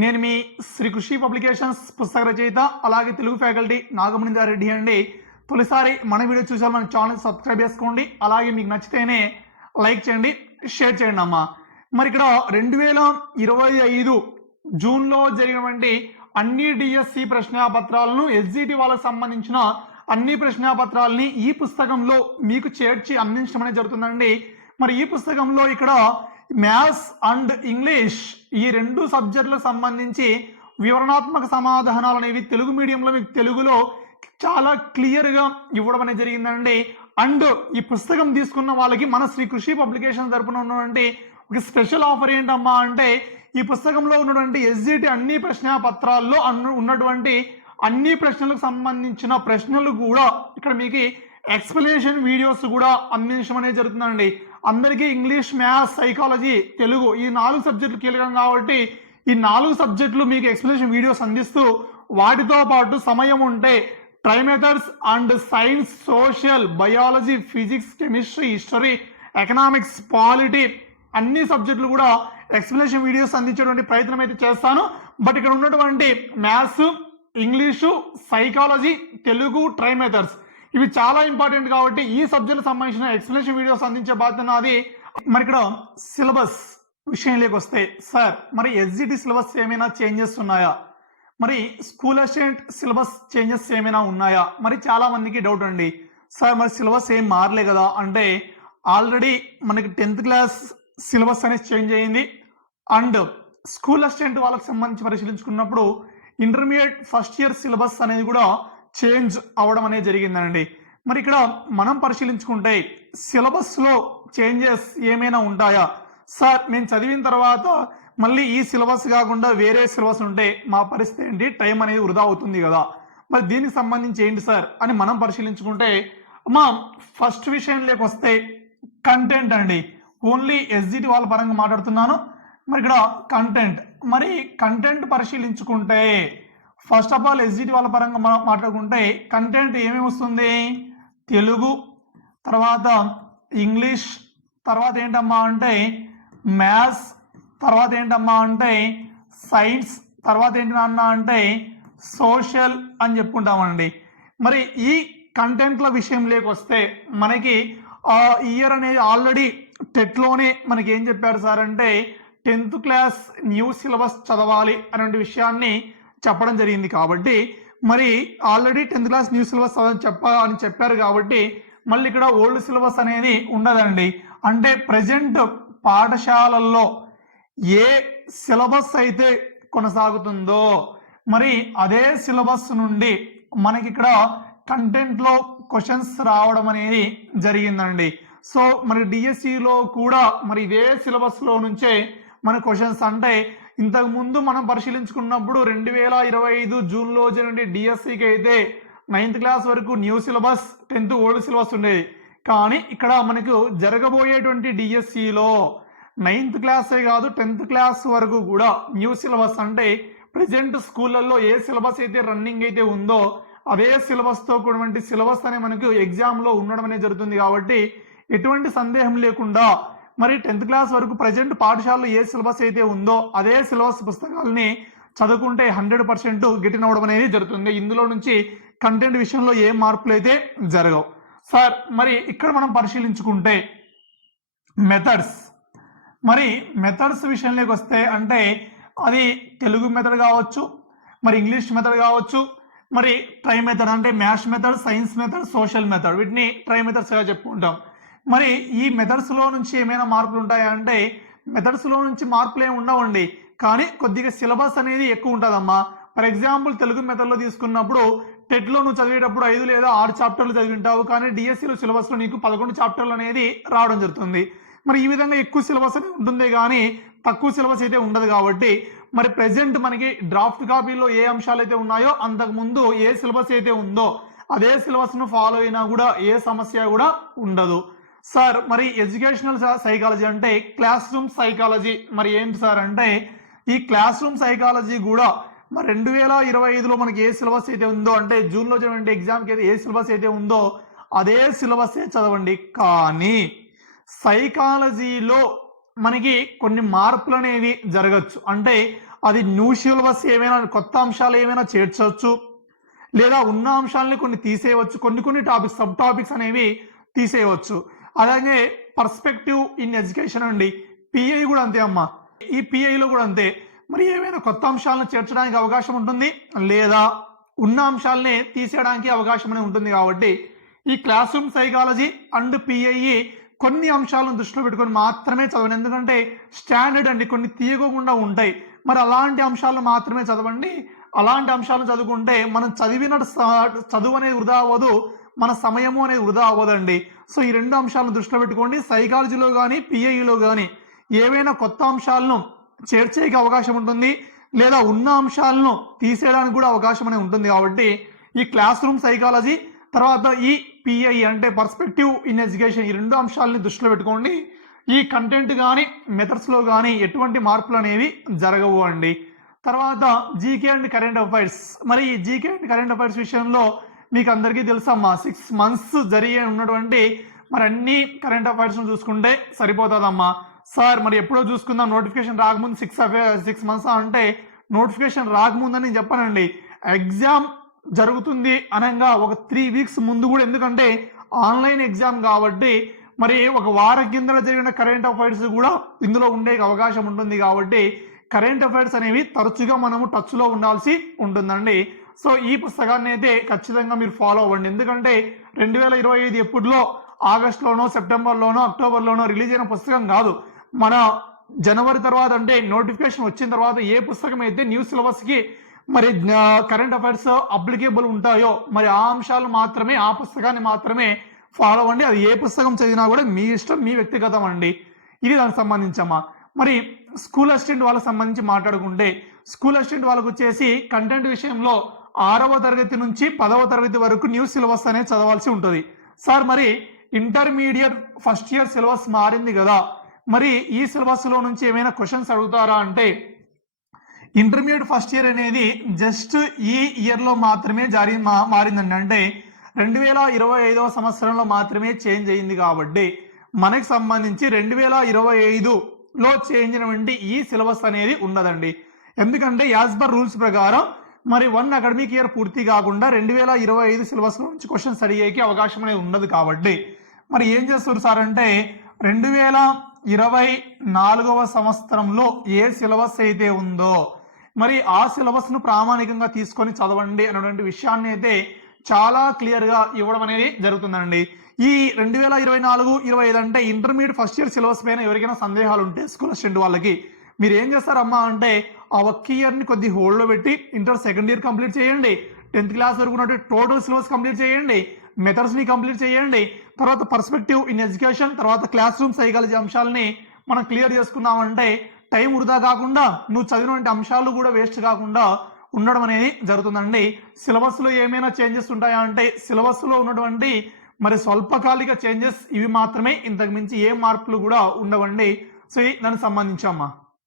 నేను మీ శ్రీ కృషి పబ్లికేషన్స్ పుస్తక రచయిత అలాగే తెలుగు ఫ్యాకల్టీ నాగమణి రెడ్డి అండి. తొలిసారి మన వీడియో చూసారు మన ఛానల్ సబ్స్క్రైబ్ చేసుకోండి. అలాగే మీకు నచ్చితేనే లైక్ చేయండి షేర్ చేయండి అమ్మా. మరి ఇక్కడ రెండు వేల ఇరవై ఐదు జూన్లో జరిగినటువంటి అన్ని డిఎస్సి ప్రశ్నాపత్రాలను ఎస్జిటి వాళ్ళకి సంబంధించిన అన్ని ప్రశ్నాపత్రాలని ఈ పుస్తకంలో మీకు చేర్చి అందించడం అనేది జరుగుతుందండి. మరి ఈ పుస్తకంలో ఇక్కడ మ్యాథ్స్ అండ్ ఇంగ్లీష్ ఈ రెండు సబ్జెక్టులకు సంబంధించి వివరణాత్మక సమాధానాలు అనేవి తెలుగు మీడియంలో మీకు తెలుగులో చాలా క్లియర్గా ఇవ్వడం అనేది జరిగిందండి. అండ్ ఈ పుస్తకం తీసుకున్న వాళ్ళకి మన శ్రీ కృషి పబ్లికేషన్ తరపున ఉన్నటువంటి ఒక స్పెషల్ ఆఫర్ ఏంటమ్మా అంటే ఈ పుస్తకంలో ఉన్నటువంటి ఎస్జిటి అన్ని ప్రశ్న పత్రాల్లో ఉన్నటువంటి అన్ని ప్రశ్నలకు సంబంధించిన ప్రశ్నలు కూడా ఇక్కడ మీకు ఎక్స్ప్లెనేషన్ వీడియోస్ కూడా అందించడం అనేది జరుగుతుందండి. అందరికీ ఇంగ్లీష్ మ్యాథ్స్ సైకాలజీ తెలుగు ఈ నాలుగు సబ్జెక్టులు కీలకం కాబట్టి ఈ నాలుగు సబ్జెక్టులు మీకు ఎక్స్ప్లెనేషన్ వీడియోస్ అందిస్తూ వాటితో పాటు సమయం ఉంటే tri methods and science social biology physics chemistry history economics polity అన్ని సబ్జెక్టులు కూడా ఎక్స్ప్లెనేషన్ వీడియోస్ అందించేటువంటి ప్రయత్నం అయితే చేస్తాను. బట్ ఇక్కడ ఉన్నటువంటి maths English psychology Telugu tri methods ఇవి చాలా ఇంపార్టెంట్ కాబట్టి ఈ సబ్జెక్ట్ సంబంధించిన ఎక్స్ప్లెనేషన్ వీడియోస్ అందించే బాధ్యత నాది. మరి ఇక్కడ సిలబస్ విషయంలోకి వస్తే సార్ మరి ఎస్జిటి సిలబస్ ఏమైనా చేంజెస్ ఉన్నాయా? మరి స్కూల్ అసిస్టెంట్ సిలబస్ చేంజెస్ ఏమైనా ఉన్నాయా? మరి చాలా మందికి డౌట్ అండి. సార్ మరి సిలబస్ ఏం మారలే కదా? అంటే ఆల్రెడీ మనకి టెన్త్ క్లాస్ సిలబస్ అనేది చేంజ్ అయింది. అండ్ స్కూల్ అసిస్టెంట్ వాళ్ళకి సంబంధించి పరిశీలించుకున్నప్పుడు ఇంటర్మీడియట్ ఫస్ట్ ఇయర్ సిలబస్ అనేది కూడా చేంజ్ అవ్వడం అనేది జరిగిందండి మరి ఇక్కడ మనం పరిశీలించుకుంటే సిలబస్లో చేంజెస్ ఏమైనా ఉంటాయా? సార్ మేము చదివిన తర్వాత మళ్ళీ ఈ సిలబస్ కాకుండా వేరే సిలబస్ ఉంటే మా పరిస్థితి ఏంటి? టైం అనేది వృధా అవుతుంది కదా. మరి దీనికి సంబంధించి ఏంటి సార్ అని మనం పరిశీలించుకుంటే మా ఫస్ట్ విషయంలోకి వస్తే కంటెంట్ అండి. ఓన్లీ ఎస్జిటి వాళ్ళ పరంగా మాట్లాడుతున్నాను. మరి ఇక్కడ కంటెంట్. మరి కంటెంట్ పరిశీలించుకుంటే ఫస్ట్ ఆఫ్ ఆల్ ఎస్జిటి వాళ్ళ పరంగా మనం మాట్లాడుకుంటే కంటెంట్ ఏమేమి వస్తుంది? తెలుగు తర్వాత ఇంగ్లీష్ తర్వాత ఏంటమ్మా అంటే మ్యాథ్స్ తర్వాత ఏంటమ్మా అంటే సైన్స్ తర్వాత ఏంటి నాన్న అంటే సోషల్ అని చెప్పుకుంటామండి. మరి ఈ కంటెంట్ల విషయం వస్తే మనకి ఇయర్ అనేది ఆల్రెడీ టెట్లోనే మనకి ఏం చెప్పారు సార్ అంటే టెన్త్ క్లాస్ న్యూ సిలబస్ చదవాలి అనే విషయాన్ని చెప్పడం జరిగింది కాబట్టి మరి already tenth class new syllabus చెప్ప అని చెప్పారు కాబట్టి మళ్ళీ ఇక్కడ ఓల్డ్ సిలబస్ అనేది ఉండదండి. అంటే ప్రజెంట్ పాఠశాలల్లో ఏ సిలబస్ అయితే కొనసాగుతుందో మరి అదే సిలబస్ నుండి మనకి ఇక్కడ కంటెంట్లో క్వశ్చన్స్ రావడం అనేది జరిగిందండి. సో మరి డిఎస్సిలో కూడా మరి ఇదే సిలబస్లో నుంచే మన క్వశ్చన్స్ అంటే ఇంతకు ముందు మనం పరిశీలించుకున్నప్పుడు రెండు వేల ఇరవై ఐదు జూన్లో జరిగిన డిఎస్సికి అయితే నైన్త్ క్లాస్ వరకు new syllabus tenth old syllabus ఉండేది. కానీ ఇక్కడ మనకు జరగబోయేటువంటి డిఎస్సిలో నైన్త్ క్లాసే కాదు టెన్త్ క్లాస్ వరకు కూడా న్యూ సిలబస్ అంటే ప్రజెంట్ స్కూళ్ళల్లో ఏ సిలబస్ అయితే రన్నింగ్ అయితే ఉందో అదే సిలబస్తో కూడినటువంటి సిలబస్ అనే మనకు ఎగ్జామ్లో ఉండడం అనేది జరుగుతుంది కాబట్టి ఎటువంటి సందేహం లేకుండా మరి టెన్త్ క్లాస్ వరకు ప్రజెంట్ పాఠశాలలో ఏ సిలబస్ అయితే ఉందో అదే సిలబస్ పుస్తకాలని చదువుకుంటే హండ్రెడ్ పర్సెంట్ గిటిన్ అవ్వడం అనేది జరుగుతుంది. ఇందులో నుంచి కంటెంట్ విషయంలో ఏ మార్పులు అయితే జరగవు. సార్ మరి ఇక్కడ మనం పరిశీలించుకుంటే మెథడ్స్ మరి మెథడ్స్ విషయంలోకి వస్తే అంటే అది తెలుగు మెథడ్ కావచ్చు మరి ఇంగ్లీష్ మెథడ్ కావచ్చు మరి ట్రై మెథడ్ అంటే maths method science method social method వీటిని ట్రై మెథడ్స్గా చెప్పుకుంటాం. మరి ఈ మెథడ్స్లో నుంచి ఏమైనా మార్పులు ఉంటాయా? అంటే మెథడ్స్లో నుంచి మార్పులు ఏమి ఉండవండి. కానీ కొద్దిగా సిలబస్ అనేది ఎక్కువ ఉంటుందమ్మా. ఫర్ ఎగ్జాంపుల్ తెలుగు మెథడ్లో తీసుకున్నప్పుడు టెట్లో నువ్వు చదివేటప్పుడు ఐదు లేదా ఆరు చాప్టర్లు చదివింటావు. కానీ డిఎస్సిలో సిలబస్లో నీకు పదకొండు చాప్టర్లు అనేది రావడం జరుగుతుంది. మరి ఈ విధంగా ఎక్కువ సిలబస్ అనేది ఉంటుంది కానీ తక్కువ సిలబస్ అయితే ఉండదు కాబట్టి మరి ప్రజెంట్ మనకి డ్రాఫ్ట్ కాపీలో ఏ అంశాలు అయితే ఉన్నాయో అంతకు ముందు ఏ సిలబస్ అయితే ఉందో అదే సిలబస్ను ఫాలో అయినా కూడా ఏ సమస్య కూడా ఉండదు. సార్ మరి ఎడ్యుకేషనల్ సైకాలజీ అంటే క్లాస్ రూమ్ సైకాలజీ. మరి ఏంటి సార్ అంటే ఈ క్లాస్ రూమ్ సైకాలజీ కూడా మరి రెండు వేల ఇరవై ఐదులో మనకి ఏ సిలబస్ అయితే ఉందో అంటే జూన్లో జరిగిన ఎగ్జామ్కి అయితే ఏ సిలబస్ అయితే ఉందో అదే సిలబసే చదవండి. కానీ సైకాలజీలో మనకి కొన్ని మార్పులు అనేవి జరగచ్చు. అంటే అది న్యూ సిలబస్ ఏమైనా కొత్త అంశాలు ఏమైనా చేర్చవచ్చు లేదా ఉన్న అంశాలని కొన్ని తీసేయవచ్చు కొన్ని కొన్ని టాపిక్స్ సబ్ టాపిక్స్ అనేవి తీసేయవచ్చు. అలాగే పర్స్పెక్టివ్ ఇన్ ఎడ్యుకేషన్ అండి. పిఐ కూడా అంతే అమ్మా. ఈ పిఐలో కూడా అంతే. మరి ఏమైనా కొత్త అంశాలను చేర్చడానికి అవకాశం ఉంటుంది? లేదా ఉన్న అంశాలనే తీసేయడానికి అవకాశం అనేది ఉంటుంది కాబట్టి ఈ class room psychology and PIE కొన్ని అంశాలను దృష్టిలో పెట్టుకొని మాత్రమే చదవండి. ఎందుకంటే స్టాండర్డ్ అండి కొన్ని తీయకోకుండా ఉంటాయి. మరి అలాంటి అంశాలను మాత్రమే చదవండి. అలాంటి అంశాలను చదువుకుంటే మనం చదివిన చదువు అనేది వృధా అవ్వదు. మన సమయము అనేది వృధా అవ్వదండి. సో ఈ రెండు అంశాలను దృష్టిలో పెట్టుకోండి. సైకాలజీలో కానీ పిఐలో కానీ ఏవైనా కొత్త అంశాలను చేర్చేకి అవకాశం ఉంటుంది. లేదా ఉన్న అంశాలను తీసేయడానికి కూడా అవకాశం అనేది ఉంటుంది కాబట్టి ఈ క్లాస్ రూమ్ సైకాలజీ తర్వాత ఈ పిఐ అంటే పర్స్పెక్టివ్ ఇన్ ఎడ్యుకేషన్ ఈ రెండు అంశాలని దృష్టిలో పెట్టుకోండి. ఈ కంటెంట్ కానీ మెథడ్స్లో కానీ ఎటువంటి మార్పులు అనేవి జరగవు అండి. తర్వాత జీకే అండ్ కరెంట్ అఫైర్స్. మరి ఈ జీకే అండ్ కరెంట్ అఫైర్స్ విషయంలో మీకు అందరికీ తెలుసమ్మా సిక్స్ మంత్స్ జరిగే ఉన్నటువంటి మరి అన్ని కరెంట్ అఫైర్స్ చూసుకుంటే సరిపోతుందమ్మా. సార్ మరి ఎప్పుడో చూసుకుందాం నోటిఫికేషన్ రాకముందు సిక్స్ సిక్స్ మంత్స్ అంటే నోటిఫికేషన్ రాకముందని నేను చెప్పానండి. ఎగ్జామ్ జరుగుతుంది అనగా ఒక త్రీ వీక్స్ ముందు కూడా ఎందుకంటే ఆన్లైన్ ఎగ్జామ్ కాబట్టి మరి ఒక వారం కింద జరిగిన కరెంట్ అఫైర్స్ కూడా ఇందులో ఉండే అవకాశం ఉంటుంది కాబట్టి కరెంట్ అఫైర్స్ అనేవి తరచుగా మనము టచ్లో ఉండాల్సి ఉంటుందండి. సో ఈ పుస్తకాన్ని అయితే ఖచ్చితంగా మీరు ఫాలో అవ్వండి. ఎందుకంటే రెండు వేల ఇరవై ఐదు ఎప్పుడులో ఆగస్టులోనో సెప్టెంబర్లోనో అక్టోబర్లోనో రిలీజ్ అయిన పుస్తకం కాదు. మన జనవరి తర్వాత అంటే నోటిఫికేషన్ వచ్చిన తర్వాత ఏ పుస్తకం అయితే న్యూ సిలబస్కి మరి కరెంట్ అఫైర్స్ అప్లికేబుల్ ఉంటాయో మరి ఆ అంశాలు మాత్రమే ఆ పుస్తకాన్ని మాత్రమే ఫాలో అవ్వండి. అది ఏ పుస్తకం చదివినా కూడా మీ ఇష్టం మీ వ్యక్తిగతం అండి. ఇది దానికి సంబంధించమ్మా మరి స్కూల్ అసిస్టెంట్ వాళ్ళకి సంబంధించి మాట్లాడుకుంటే స్కూల్ అసిస్టెంట్ వాళ్ళకు వచ్చేసి కంటెంట్ విషయంలో ఆరవ తరగతి నుంచి పదవ తరగతి వరకు న్యూ సిలబస్ అనేది చదవాల్సి ఉంటుంది. సార్ మరి ఇంటర్మీడియట్ ఫస్ట్ ఇయర్ సిలబస్ మారింది కదా. మరి ఈ సిలబస్లో నుంచి ఏమైనా క్వశ్చన్స్ అడుగుతారా అంటే ఇంటర్మీడియట్ ఫస్ట్ ఇయర్ అనేది జస్ట్ ఈ ఇయర్లో మాత్రమే జారీ మా మారిందండి. అంటే రెండు వేల ఇరవై ఐదవ సంవత్సరంలో మాత్రమే చేంజ్ అయింది కాబట్టి మనకి సంబంధించి రెండు వేల ఇరవై ఐదులో చేంజ్ అయినటువంటి ఈ సిలబస్ అనేది ఉండదండి. ఎందుకంటే యాజ్ పర్ రూల్స్ ప్రకారం మరి వన్ అకాడమిక్ ఇయర్ పూర్తి కాకుండా రెండు వేల ఇరవై ఐదు సిలబస్ నుంచి క్వశ్చన్స్ అడిగేకి అవకాశం అనేది ఉండదు కాబట్టి. మరి ఏం చేస్తారు సార్ అంటే రెండు వేల ఇరవై నాలుగవ సంవత్సరంలో ఏ సిలబస్ అయితే ఉందో మరి ఆ సిలబస్ను ప్రామాణికంగా తీసుకొని చదవండి అనేటువంటి విషయాన్ని అయితే చాలా క్లియర్గా ఇవ్వడం అనేది జరుగుతుందండి. ఈ రెండు వేల ఇరవై నాలుగు ఇరవై ఐదు అంటే ఇంటర్మీడియట్ ఫస్ట్ ఇయర్ సిలబస్ పైన ఎవరికైనా సందేహాలు ఉంటే స్కూల్ అసిస్టెంట్ వాళ్ళకి. మీరు ఏం చేస్తారమ్మా అంటే ఆ ఒక్క ఇయర్ని కొద్ది హోల్డ్లో పెట్టి ఇంటర్ సెకండ్ ఇయర్ కంప్లీట్ చేయండి. టెన్త్ క్లాస్ వరకు ఉన్నటువంటి టోటల్ సిలబస్ కంప్లీట్ చేయండి. మెథడ్స్ని కంప్లీట్ చేయండి. తర్వాత పర్స్పెక్టివ్ ఇన్ ఎడ్యుకేషన్ తర్వాత క్లాస్ రూమ్ సైకాలజీ అంశాలని మనం క్లియర్ చేసుకున్నామంటే టైం వృధా కాకుండా నువ్వు చదివినటువంటి అంశాలు కూడా వేస్ట్ కాకుండా ఉండడం అనేది జరుగుతుందండి. సిలబస్లో ఏమైనా చేంజెస్ ఉంటాయా అంటే సిలబస్లో ఉన్నటువంటి మరి స్వల్పకాలిక చేంజెస్ ఇవి మాత్రమే ఇంతకు మించి ఏ మార్పులు కూడా ఉండవండి. సో దానికి సంబంధించమ్మా